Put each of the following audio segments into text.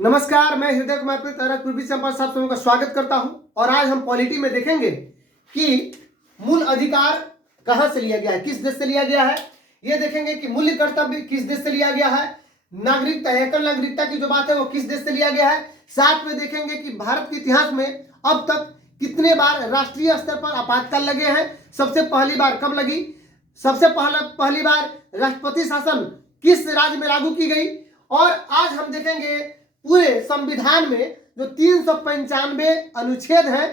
नमस्कार, मैं हृदय कुमार पूर्वी चंपारण साहब सबका स्वागत करता हूं। और आज हम पॉलिटी में देखेंगे कि मूल अधिकार कहां से लिया गया है, किस देश से लिया गया है। यह देखेंगे कि मूल्य कर्तव्य किस देश से लिया गया है। नागरिकता, एकल नागरिकता की जो बात है वो किस देश से लिया गया है। साथ में देखेंगे कि भारत के इतिहास में अब तक कितने बार राष्ट्रीय स्तर पर आपातकाल लगे हैं, सबसे पहली बार कब लगी, सबसे पहली बार राष्ट्रपति शासन किस राज्य में लागू की गई। और आज हम देखेंगे पूरे संविधान में जो 395 अनुच्छेद हैं,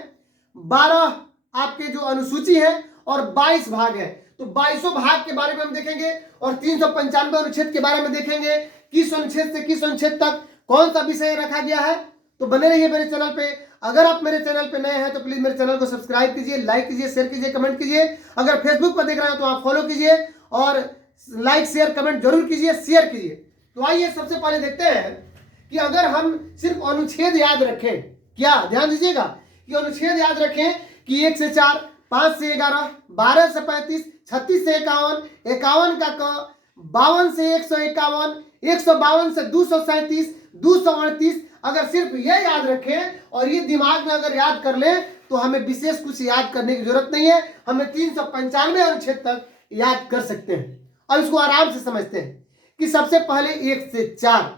12 आपके जो अनुसूची है और 22 भाग है, तो 22 भाग के बारे में हम देखेंगे और 395 अनुच्छेद के बारे में देखेंगे। किस अनुच्छेद से किस अनुच्छेद तक कौन सा विषय रखा गया है। तो बने रहिए मेरे चैनल पे। अगर आप मेरे चैनल पे नए हैं तो प्लीज मेरे चैनल को सब्सक्राइब कीजिए, लाइक कीजिए, शेयर कीजिए, कमेंट कीजिए। अगर फेसबुक पर देख रहे हैं तो आप फॉलो कीजिए और लाइक शेयर कमेंट जरूर कीजिए, शेयर कीजिए। तो आइए सबसे पहले देखते हैं कि अगर हम सिर्फ अनुच्छेद याद रखें, क्या ध्यान दीजिएगा कि अनुच्छेद याद रखें कि 1 से 4, 5 से 11, 12 से 35, 36 से 51, 51 का क, 52 से 151, 152 से 237, 238। अगर सिर्फ ये याद रखें और ये दिमाग में अगर याद कर लें तो हमें विशेष कुछ याद करने की जरूरत नहीं है। हमें 395 अनुच्छेद तक याद कर सकते हैं। अब इसको आराम से समझते हैं कि सबसे पहले 1 से 4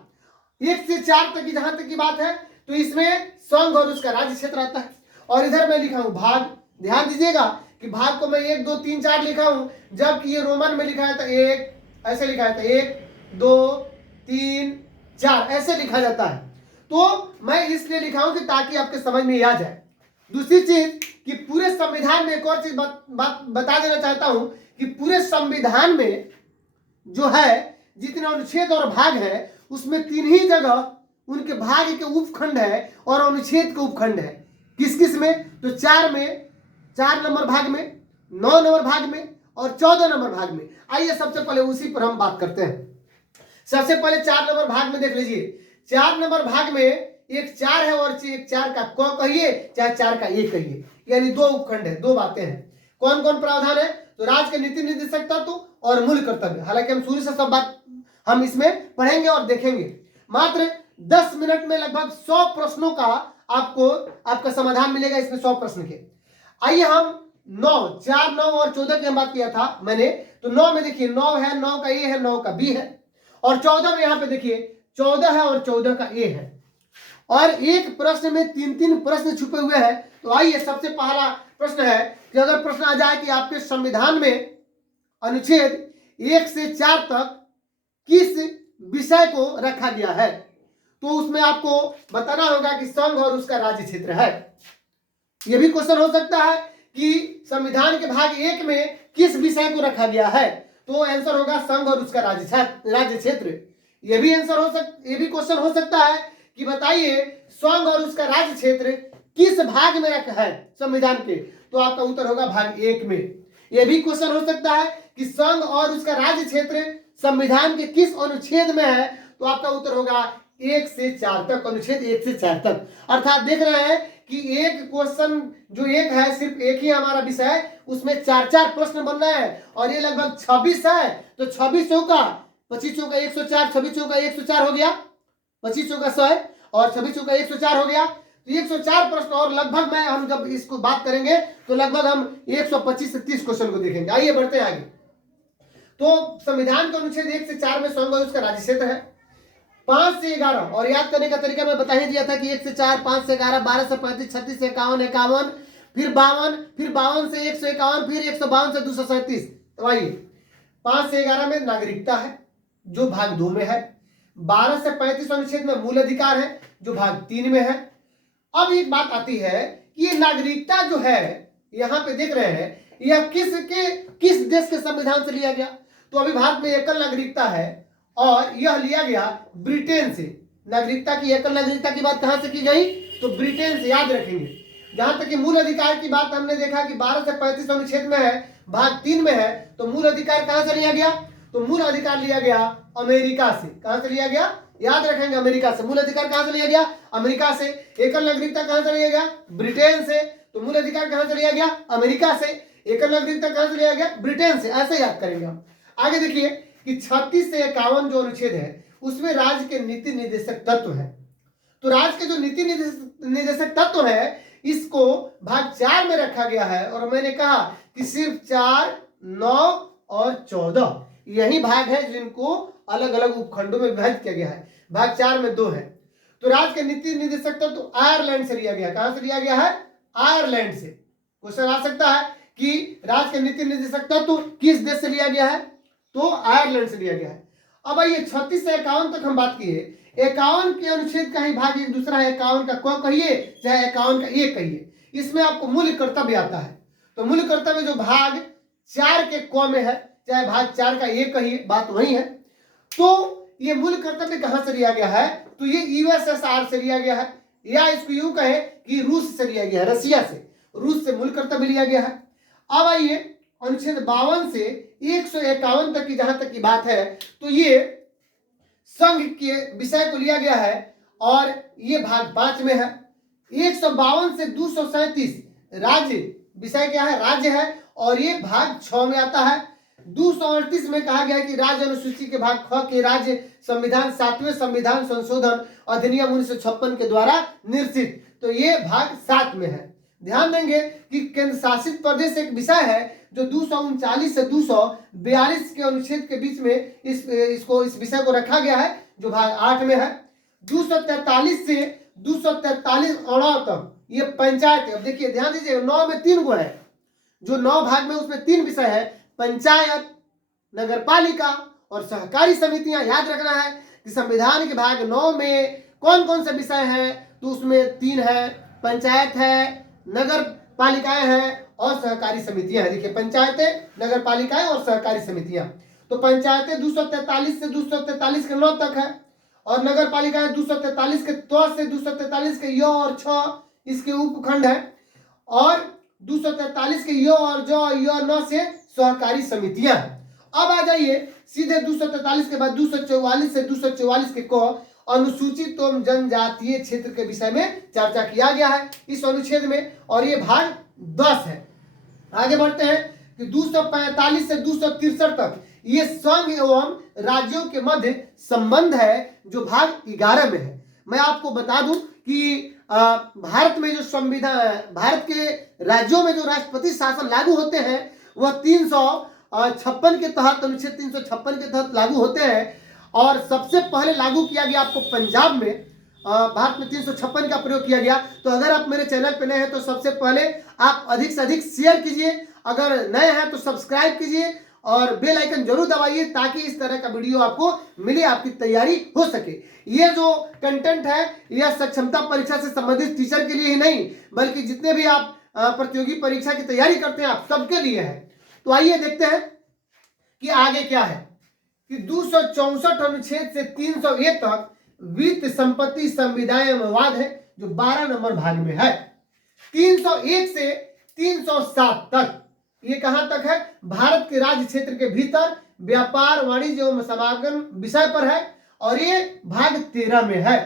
तक की जहां तक की बात है तो इसमें संघ और उसका राज्य क्षेत्र आता है। और इधर मैं लिखा हूं भाग। ध्यान दीजिएगा कि भाग को मैं 1 2 3 4 लिखा हूं, जबकि ये रोमन में लिखा है तो 1 ऐसे लिखा है, तो 1 2 3 4 ऐसे लिखा जाता है। तो मैं इसलिए लिखा हूं कि ताकि आपके समझ में आ जाए। दूसरी चीज कि पूरे संविधान में एक और चीज बता देना चाहता हूं कि पूरे संविधान में जो है जितने अनुच्छेद और भाग है उसमें 3 ही जगह उनके भाग के उपखंड है और अनुच्छेद के उपखंड है। किस किस में? तो 4 में, 4 नंबर भाग में, 9 नंबर भाग में और 14 नंबर भाग में। आइए सबसे पहले उसी पर हम बात करते हैं। सबसे पहले 4 नंबर भाग में देख लीजिए। 4 नंबर भाग में एक 4 है और एक 4 का क कहिए चाहे 4 का ए कहिए, यानी 2 उपखंड है, 2 बातें हैं। कौन कौन प्रावधान है? तो राज्य के नीति निर्देशक तत्व और मूल कर्तव्य। हालांकि हम शुरू से सब बात हम इसमें पढ़ेंगे और देखेंगे। मात्र 10 मिनट में लगभग 100 प्रश्नों का आपका समाधान मिलेगा इसमें, 100 प्रश्न के। आइए हम 9, 4, 9 और 14 की बात किया था मैंने। तो 9 में देखिए 9 है, 9 का ए है, 9 का बी है। और 14 में यहां पे देखिए 14 है और 14 का ए है। और एक प्रश्न में 3-3 प्रश्न छुपे हुए हैं। तो आइए सबसे पहला प्रश्न है कि अगर प्रश्न आ जाए कि आपके संविधान में अनुच्छेद 1 से 4 तक किस विषय को रखा गया है, तो उसमें आपको बताना होगा कि संघ और उसका राज्य क्षेत्र है। यह भी क्वेश्चन हो सकता है कि संविधान के भाग 1 में किस विषय को रखा गया है, तो आंसर होगा संघ और उसका राज्य क्षेत्र। यह भी क्वेश्चन हो सकता है कि बताइए संघ और उसका राज्य क्षेत्र किस भाग में रखा है संविधान के, तो आपका उत्तर होगा भाग 1 में। यह भी क्वेश्चन हो सकता है कि संघ और उसका राज्य क्षेत्र संविधान के किस अनुच्छेद में है, तो आपका उत्तर होगा 1 से 4 तक, अनुच्छेद 1 से 4 तक। अर्थात देख रहे हैं कि एक क्वेश्चन जो एक है, सिर्फ एक ही हमारा विषय है, उसमें 4-4 प्रश्न बन रहे हैं और ये लगभग 26 है। तो 26 चौका 25 चौका 104, 26 चौका 104 हो गया, 25 चौका 100 और 26 चौका 104 हो गया। तो 104 प्रश्न और लगभग हम जब इसको बात करेंगे तो लगभग हम 125 से 30 क्वेश्चन को देखेंगे। आइए बढ़ते हैं आगे। तो संविधान के अनुच्छेद 1 से 4 में संघ और उसका राज्य क्षेत्र है। 5 से 11 और याद करने का तरीका मैं बता ही दिया था कि 1 से 4, 5 से 11, 12 से 35, 36 से 51, 51, फिर 52, फिर 52 से 151, फिर 152 से 237। तो आइए 5 से 11 में नागरिकता है जो भाग 2 में है। 12 से 35 अनुच्छेद में मूल अधिकार है जो भाग 3 में है। अब एक बात आती है कि ये नागरिकता जो है यहां पे देख रहे हैं, यह किस देश के संविधान से लिया गया। तो अभी भारत में एकल नागरिकता है और यह लिया गया ब्रिटेन से। नागरिकता की, एकल नागरिकता की बात कहां से की गई? तो ब्रिटेन से, याद रखेंगे। जहां तक कि मूल अधिकार की बात हमने देखा कि 12 से 35 अनुच्छेद में है, भाग 3 में है। तो मूल अधिकार कहां से लिया गया? तो मूल अधिकार लिया गया अमेरिका से। कहां से लिया गया? याद रखेंगे, अमेरिका से। मूल अधिकार कहां से लिया गया? अमेरिका से। एकल नागरिकता कहां से लिया गया? ब्रिटेन से। तो मूल अधिकार कहां से लिया गया? अमेरिका से। एकल नागरिकता कहां से लिया गया? ब्रिटेन से। ऐसे याद करेंगे हम। आगे देखिए कि 36 से 51 जो अनुच्छेद है उसमें राज्य के नीति निर्देशक तत्व है। तो राज्य के जो नीति निर्देशक तत्व है इसको भाग 4 में रखा गया है, और मैंने कहा कि सिर्फ 4, 9 और 14 यही भाग है जिनको अलग अलग उपखंडों में विभाजित किया गया है। भाग 4 में 2 है। तो राज्य के नीति निर्देशक तत्व तो आयरलैंड से लिया गया। कहां से लिया गया है? आयरलैंड से। क्वेश्चन आ सकता है कि राज्य के नीति निर्देशक तत्व किस देश से लिया गया है? तो आयरलैंड से लिया गया है। अब आइए 36 से 51 तक हम बात किए। 51 के अनुच्छेद का ही भाग एक दूसरा है, 51 का क कहिए चाहे 51 का ए कहिए, इसमें आपको मूल्य कर्तव्य आता है। तो मूल्य कर्तव्य जो भाग 4 के क में है, चाहे भाग 4 का ए कहिए, बात वही है। तो ये मूल्य कर्तव्य कहां से लिया गया है? तो ये यूएसएसआर से लिया गया है, या इसको यूं कहे कि रूस से लिया गया है, रसिया से, रूस से मूल्य कर्तव्य लिया गया है। अब आइए अनुच्छेद 52 से 151 तक की जहां तक की बात है, तो ये संघ के विषय को लिया गया है और ये भाग 5 में है। 152 से 237 राज्य विषय क्या है? राज्य है, और ये भाग 6 में आता है। 238 में कहा गया है कि राज्य अनुसूची के भाग ख के राज्य संविधान 7वें संविधान संशोधन अधिनियम 1956 के द्वारा निर्सित, तो ये भाग 7 में है। ध्यान देंगे कि केंद्र शासित प्रदेश एक विषय है जो 239 से 242 के अनुच्छेद के बीच में इस विषय को रखा गया है, जो भाग 8 में है। 243 से 243 तक ये पंचायत है। अब देखिए ध्यान दीजिए, 9 में 3 गो है, जो 9 भाग में उसमें 3 विषय है, पंचायत, नगर पालिका और सहकारी समितियां। याद रखना है कि संविधान के भाग 9 में कौन कौन से विषय है? तो उसमें 3 है, पंचायत है, नगर पालिकाएं हैं और सहकारी समितियां हैं। देखिए पंचायतें, नगर पालिकाएं और सहकारी समितियां। तो पंचायतें 243 से 243 के 9 तक है, और नगर पालिकाएं 243 के तो से 243 के य और छ इसके उपखंड है, और 243 के य और ज य न से सहकारी समितियां हैं। अब आ जाइए सीधे 243 के बाद 244 से 244 के क अनुसूचित एवं जनजातीय क्षेत्र के विषय में चर्चा किया गया है इस अनुच्छेद में, और ये भाग 10 है। आगे बढ़ते हैं कि 245 से 263 तक ये संघ एवं राज्यों के मध्य संबंध है, जो भाग 11 में है। मैं आपको बता दूं कि भारत में जो संविधान, भारत के राज्यों में जो राष्ट्रपति शासन लागू होते हैं वह 356 के तहत, अनुच्छेद 356 के तहत लागू होते हैं। और सबसे पहले लागू किया गया आपको पंजाब में, भारत में 356 का प्रयोग किया गया। तो अगर आप मेरे चैनल पे नए हैं तो सबसे पहले आप अधिक से अधिक शेयर कीजिए, अगर नए हैं तो सब्सक्राइब कीजिए और बेल आइकन जरूर दबाइए, ताकि इस तरह का वीडियो आपको मिले, आपकी तैयारी हो सके। ये जो कंटेंट है यह सक्षमता परीक्षा से संबंधित टीचर के लिए ही नहीं, बल्कि जितने भी आप प्रतियोगी परीक्षा की तैयारी करते हैं आप सबके लिए है। तो आइए देखते हैं कि आगे क्या है कि 264 अनुच्छेद से 301 तक वित्त संपत्ति संविदाएं एवं वाद है, जो 12 नंबर भाग में है। 301 से 307 तक ये कहां तक है? भारत के राज्य क्षेत्र के भीतर व्यापार, वाणिज्य एवं समागम विषय पर है, और ये भाग 13 में है।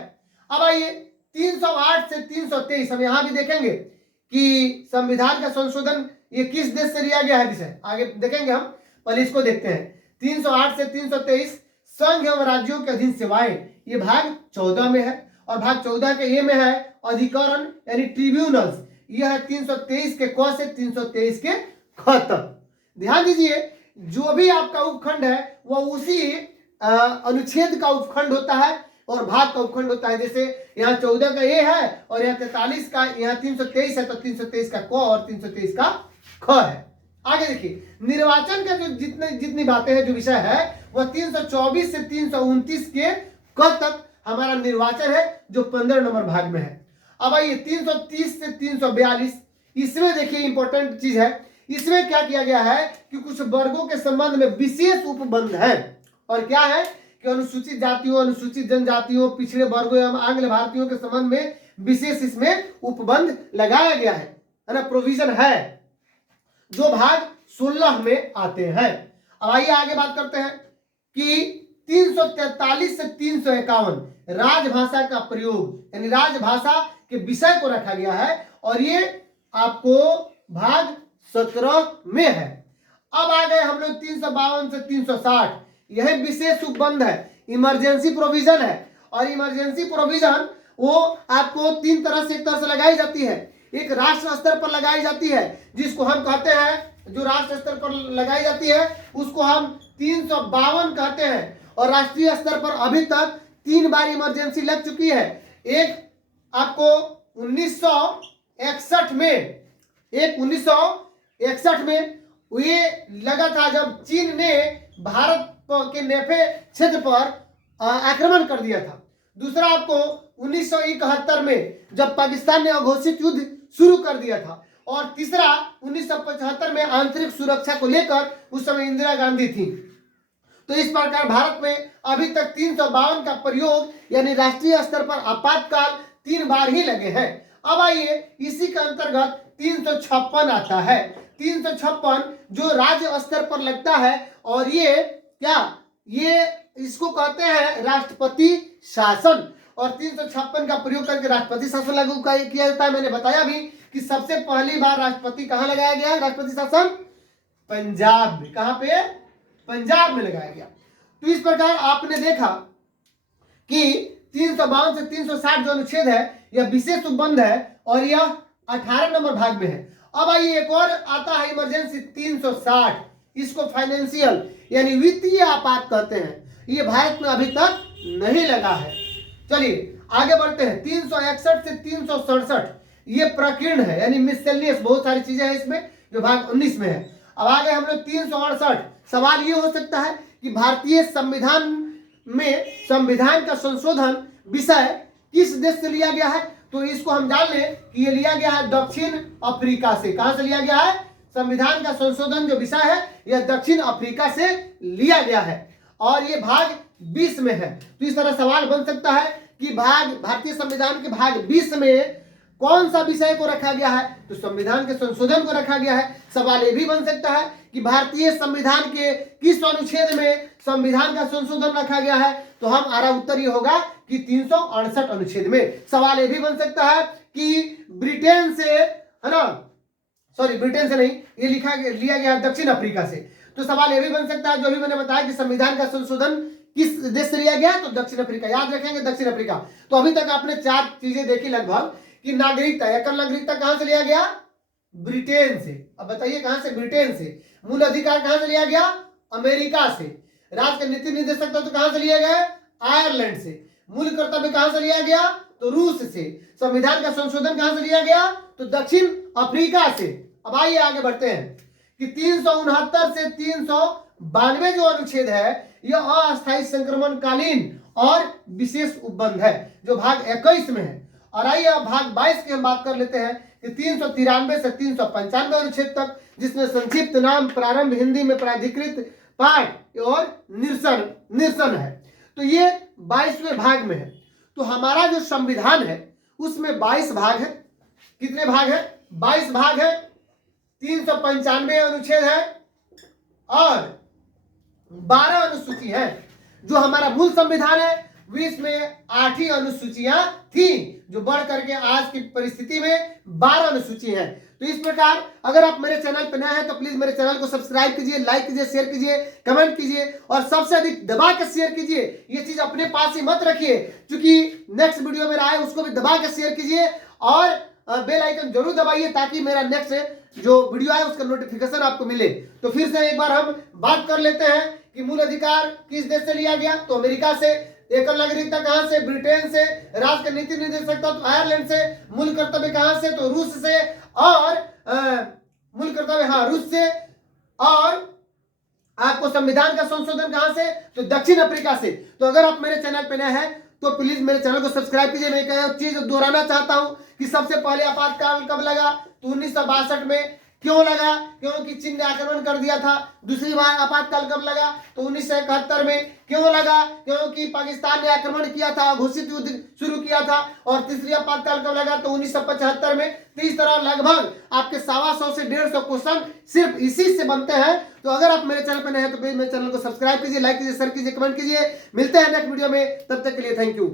अब आइए 308 से 323 हम यहां भी देखेंगे कि संविधान का संशोधन ये किस देश से लिया गया है विषय, आगे देखेंगे हम, पहले इसको देखते हैं। 308 से 323 संघ एवं राज्यों के अधीन सेवाएं, ये भाग 14 में है, और भाग 14 के ए में है अधिकरण यानी ट्रिब्यूनल्स, यह है 323 के क से 323 के ख तक। ध्यान दीजिए, जो भी आपका उपखंड है वह उसी अनुच्छेद का उपखंड होता है और भाग का उपखंड होता है। जैसे यहाँ 14 का ए है और यहाँ 43 का, यहाँ 323 है तो 323 का क और 323 का ख है। आगे देखिए, निर्वाचन का जो जितनी बातें हैं, जो विषय है वह 324 से 329 के क तक हमारा निर्वाचन है, जो 15 नंबर भाग में है। अब आइए 330 से 342, इसमें देखिए इंपॉर्टेंट चीज है, इसमें क्या किया गया है कि कुछ वर्गों के संबंध में विशेष उपबंध है। और क्या है कि अनुसूचित जातियों, अनुसूचित जनजातियों, पिछड़े वर्गों एवं आंग्ल भारतीयों के संबंध में विशेष इसमें उपबंध लगाया गया है ना, प्रोविजन है, जो भाग 16 में आते हैं। अब आइए आगे बात करते हैं कि 343 से 351 राजभाषा का प्रयोग, यानी राजभाषा के विषय को रखा गया है, और ये आपको भाग 17 में है। अब आ गए हम लोग 352 से 360, यह विशेष उपबंध है, इमरजेंसी प्रोविजन है, और इमरजेंसी प्रोविजन वो आपको तीन तरह से, एक तरह से लगाई जाती है। एक राष्ट्र स्तर पर लगाई जाती है जिसको हम कहते हैं, जो राष्ट्र स्तर पर लगाई जाती है उसको हम 352 कहते हैं। और राष्ट्रीय स्तर पर अभी तक 3 बार इमरजेंसी लग चुकी है। एक आपको 1961 में, एक 1961 में ये लगा था जब चीन ने भारत के नेफे क्षेत्र पर आक्रमण कर दिया था। दूसरा आपको 1971 में जब पाकिस्तान ने अघोषित युद्ध शुरू कर दिया था। और तीसरा 1975 में आंतरिक सुरक्षा को लेकर, उस समय इंदिरा गांधी थी। तो इस प्रकार भारत में अभी तक 352 का प्रयोग यानी राष्ट्रीय स्तर पर आपातकाल 3 बार ही लगे हैं। अब आइए इसी के अंतर्गत 356 आता है। 356 जो राज्य स्तर पर लगता है, और ये क्या, ये इसको कहते हैं राष्ट्रपति शासन। और 356 का प्रयोग करके राष्ट्रपति शासन लागू किया जाता है। मैंने बताया भी कि सबसे पहली बार राष्ट्रपति कहां लगाया गया, राष्ट्रपति शासन पंजाब में। कहां पे, पंजाब में लगाया गया। तो इस प्रकार आपने देखा कि 352 से 360 जो अनुच्छेद है यह विशेष उपबंध है और यह 18 नंबर भाग में है। अब आइए एक और आता है इमरजेंसी 360, इसको फाइनेंशियल यानी वित्तीय आपात कहते हैं। ये भारत में अभी तक नहीं लगा है। चलिए आगे बढ़ते हैं। 361 से 367 ये प्रकीर्ण है यानी मिसलेनियस, बहुत सारी चीजें हैं इसमें जो भाग 19 में है। अब आगे हम लोग 368। सवाल ये हो सकता है कि भारतीय संविधान में संविधान का संशोधन विषय किस देश से लिया गया है, तो इसको हम जान लें कि ये लिया गया है दक्षिण अफ्रीका से। कहां से लिया गया है, संविधान का संशोधन जो विषय है यह दक्षिण अफ्रीका से लिया गया है और ये भाग 20 में है। तो इस तरह सवाल बन सकता है कि भारतीय संविधान के भाग 20 में कौन सा विषय को रखा गया है, तो संविधान के संशोधन को रखा गया है। सवाल ये भी बन सकता है कि भारतीय संविधान के किस अनुच्छेद में संविधान का संशोधन रखा गया है, तो हमारा उत्तर ये होगा कि 368 अनुच्छेद में। सवाल ये भी बन सकता है कि ब्रिटेन से, है ना, सॉरी ब्रिटेन से नहीं, ये लिया गया है दक्षिण अफ्रीका से। तो सवाल ये भी बन सकता है, जो भी मैंने बताया कि संविधान का संशोधन किस देश से लिया गया, तो दक्षिण अफ्रीका। याद रखेंगे दक्षिण अफ्रीका। तो अभी तक आपने 4 चीजें देखी लगभग कि नागरिकता, एकल नागरिकता कहां से लिया गया, ब्रिटेन से। अब बताइए कहां से, ब्रिटेन से। मूल अधिकार कहां से लिया गया, अमेरिका से। राष्ट्र के नीति निर्देशक तत्व कहां से लिए गए, आयरलैंड से। मूल कर्तव्य कहां से लिया गया, तो रूस से। संविधान का संशोधन कहां से लिया गया, तो दक्षिण अफ्रीका से। अब आइए आगे बढ़ते हैं कि 369 से 392 जो अनुच्छेद है यह अस्थायी संक्रमणकालीन और विशेष उपबंध है जो भाग 21 में है। और आइए अब भाग 22 की हम बात कर लेते हैं कि 393 से 395 अनुच्छेद तक, जिसमें संक्षिप्त नाम प्रारंभ हिंदी में प्राधिकृत पाठ और निरसन है। तो ये 22वें भाग में है। तो हमारा जो संविधान है उसमें 22 भाग है। कितने भाग है, 22 भाग है। 395 अनुच्छेद है और 12 अनुसूची है। जो हमारा मूल संविधान है इसमें 8 ही अनुसूचियां थी, जो बढ़ करके आज की परिस्थिति में 12 अनुसूची है। तो इस प्रकार अगर आप मेरे चैनल पर नए हैं तो प्लीज मेरे चैनल को सब्सक्राइब कीजिए, लाइक कीजिए, शेयर कीजिए, कमेंट कीजिए और सबसे अधिक दबा के शेयर कीजिए। ये चीज अपने पास ही मत रखिए, क्योंकि नेक्स्ट वीडियो मेरा आए उसको भी दबा के शेयर कीजिए और बेल आइकन जरूर दबाइए ताकि मेरा नेक्स्ट जो वीडियो है उसका नोटिफिकेशन आपको मिले। तो फिर से एक बार हम बात कर लेते हैं कि मूल अधिकार किस देश से लिया गया, तो अमेरिका से। एकल नागरिकता कहां से, ब्रिटेन से। राष्ट्र के नीति निर्देशक तत्व आयरलैंड से। मूल कर्तव्य कहां से, तो रूस से। और मूल कर्तव्य रूस से। और आपको संविधान का संशोधन कहां से, तो दक्षिण अफ्रीका से। तो अगर आप मेरे चैनल पे नए हैं तो प्लीज मेरे चैनल को सब्सक्राइब कीजिए। मैं एक चीज दोहराना चाहता हूं कि सबसे पहले आपातकाल कब लगा, तो 1962 में। क्यों लगा, क्योंकि चीन ने आक्रमण कर दिया था। दूसरी बार आपातकाल कब लगा, तो 1971 में। क्यों लगा, क्योंकि पाकिस्तान ने आक्रमण किया था, घोषित युद्ध शुरू किया था। और तीसरी आपातकाल कब लगा, तो 1975 में। तो इस तरह लगभग आपके 125 से 150 क्वेश्चन सिर्फ इसी से बनते हैं। तो अगर आप मेरे चैनल पर नए हैं तो प्लीज मेरे चैनल को सब्सक्राइब कीजिए, लाइक कीजिए, शेयर कीजिए, कमेंट कीजिए। मिलते हैं नेक्स्ट वीडियो में, तब तक के लिए थैंक यू।